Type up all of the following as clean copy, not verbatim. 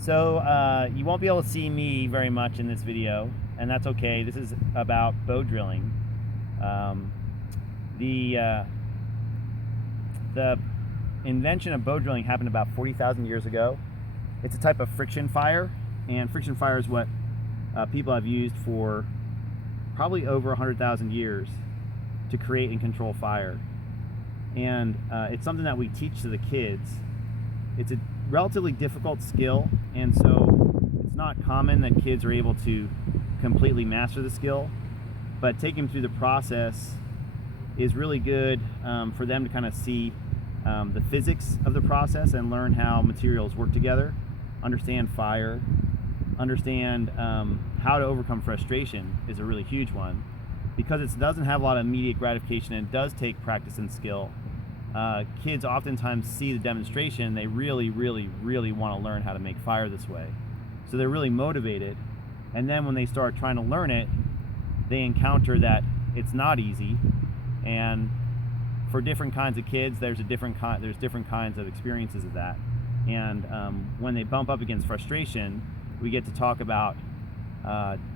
So you won't be able to see me very much in this video, and that's okay. This is about bow drilling. The invention of bow drilling happened about 40,000 years ago. It's a type of friction fire, and friction fire is what people have used for probably over 100,000 years to create and control fire. And it's something that we teach to the kids. It's a relatively difficult skill, and so it's not common that kids are able to completely master the skill, but taking them through the process is really good for them to kind of see the physics of the process and learn how materials work together, understand fire, understand how to overcome frustration is a really huge one, because it doesn't have a lot of immediate gratification and it does take practice and skill. Kids oftentimes see the demonstration, they really want to learn how to make fire this way. So they're really motivated, and then when they start trying to learn it, they encounter that it's not easy, and for different kinds of kids, there's different kinds of experiences of that. And when they bump up against frustration, we get to talk about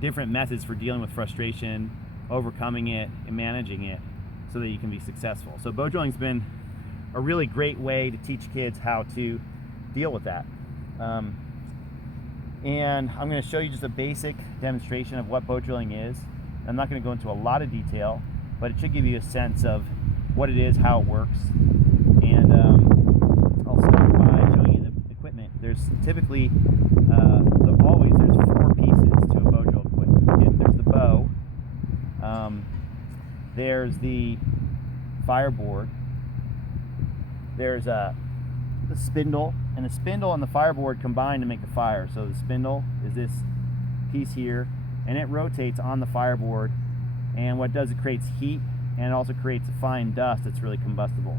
different methods for dealing with frustration, overcoming it, and managing it so that you can be successful. So bow drilling's been a really great way to teach kids how to deal with that. And I'm going to show you just a basic demonstration of what bow drilling is. I'm not going to go into a lot of detail, but it should give you a sense of what it is, how it works. And I'll start by showing you the equipment. There's typically, there's 4 pieces to a bow drill equipment. There's the bow, there's the fireboard, there's the spindle, and the spindle and the fireboard combine to make the fire. So the spindle is this piece here, and it rotates on the fireboard, and what it does, it creates heat, and it also creates a fine dust that's really combustible.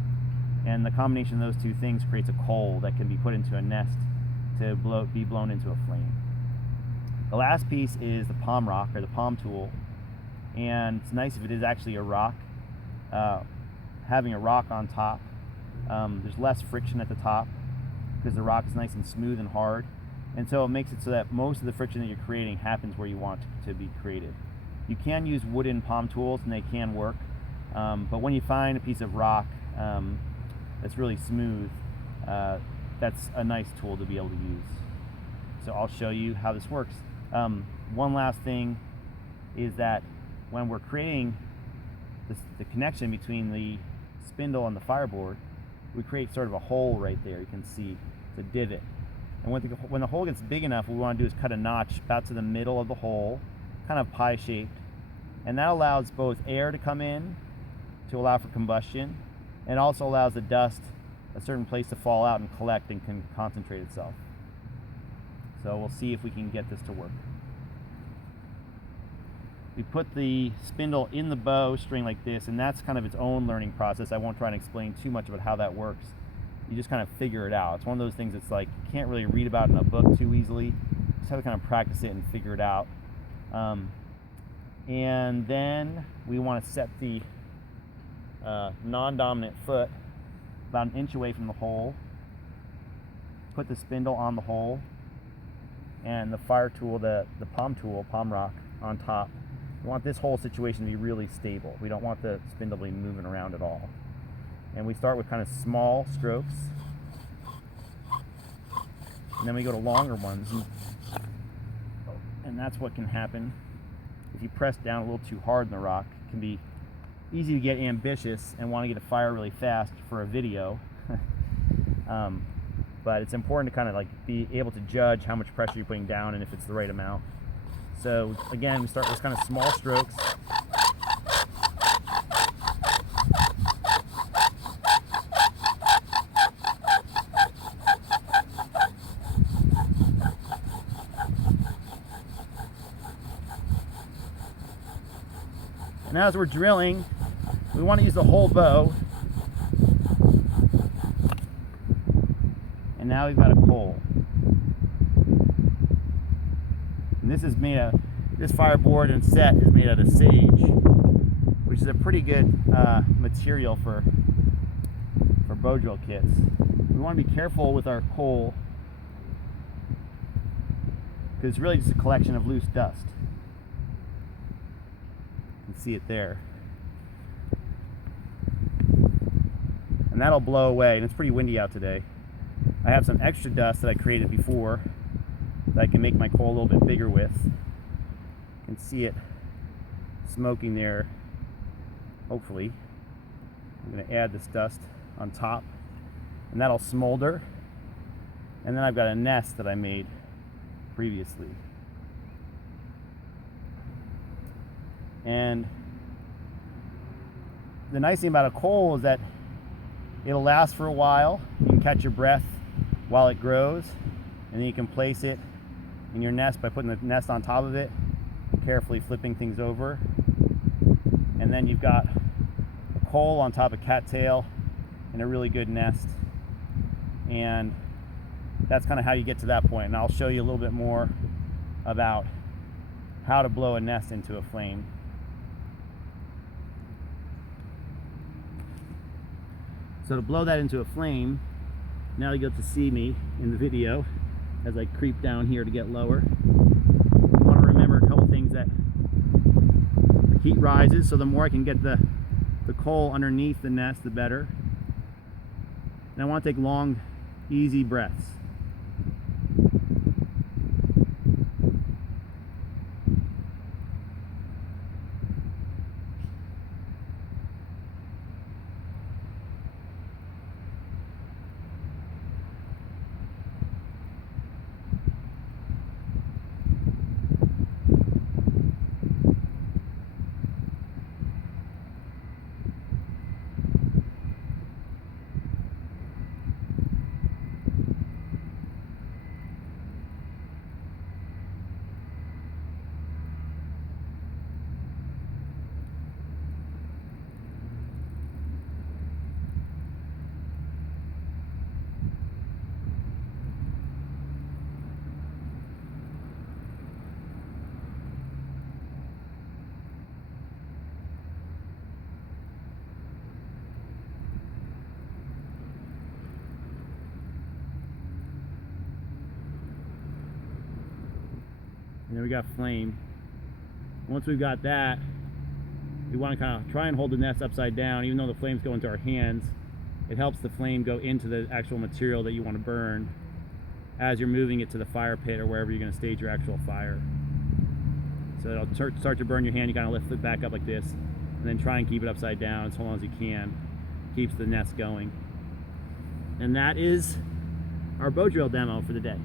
And the combination of those two things creates a coal that can be put into a nest to be blown into a flame. The last piece is the palm rock, or the palm tool, and it's nice if it is actually a rock. Having a rock on top, there's less friction at the top because the rock is nice and smooth and hard, and so it makes it so that most of the friction that you're creating happens where you want it to be created. You can use wooden palm tools and they can work, but when you find a piece of rock that's really smooth, that's a nice tool to be able to use. So I'll show you how this works. One last thing is that when we're creating the connection between the spindle and the fireboard, we create sort of a hole right there. You can see it's a divot. And when the hole gets big enough, what we want to do is cut a notch about to the middle of the hole, kind of pie-shaped. And that allows both air to come in to allow for combustion, and also allows the dust a certain place to fall out and collect and can concentrate itself. So we'll see if we can get this to work. We put the spindle in the bow string like this, and that's kind of its own learning process. I won't try and explain too much about how that works. You just kind of figure it out. It's one of those things that's like you can't really read about in a book too easily. You just have to kind of practice it and figure it out. And then we want to set the non-dominant foot about 1 inch away from the hole. Put the spindle on the hole, and the fire tool, the palm tool, palm rock, on top. We want this whole situation to be really stable. We don't want the spindle to be moving around at all. And we start with kind of small strokes, and then we go to longer ones, and that's what can happen if you press down a little too hard in the rock. It can be easy to get ambitious and want to get a fire really fast for a video. But it's important to kind of like be able to judge how much pressure you're putting down and if it's the right amount. So again, we start with kind of small strokes. And as we're drilling, we want to use the whole bow. And now we've got a coal. And this fireboard and set is made out of sage, which is a pretty good material for bow drill kits. We want to be careful with our coal because it's really just a collection of loose dust. You can see it there. And that'll blow away, and it's pretty windy out today. I have some extra dust that I created before that I can make my coal a little bit bigger with. You can see it smoking there, hopefully. I'm going to add this dust on top, and that'll smolder. And then I've got a nest that I made previously. And the nice thing about a coal is that it'll last for a while. You can catch your breath while it grows, and then you can place it in your nest by putting the nest on top of it, carefully flipping things over. And then you've got coal on top of cattail in a really good nest. And that's kind of how you get to that point. And I'll show you a little bit more about how to blow a nest into a flame. So to blow that into a flame, now you get to see me in the video as I creep down here to get lower. I want to remember a couple things: that heat rises, so the more I can get the coal underneath the nest, the better. And I want to take long, easy breaths. And then we got flame. Once we've got that, we want to kind of try and hold the nest upside down. Even though the flames go into our hands, it helps the flame go into the actual material that you want to burn as you're moving it to the fire pit or wherever you're going to stage your actual fire. So it'll start to burn your hand. You kind of lift it back up like this, and then try and keep it upside down as long as you can. Keeps the nest going. And that is our bow drill demo for the day.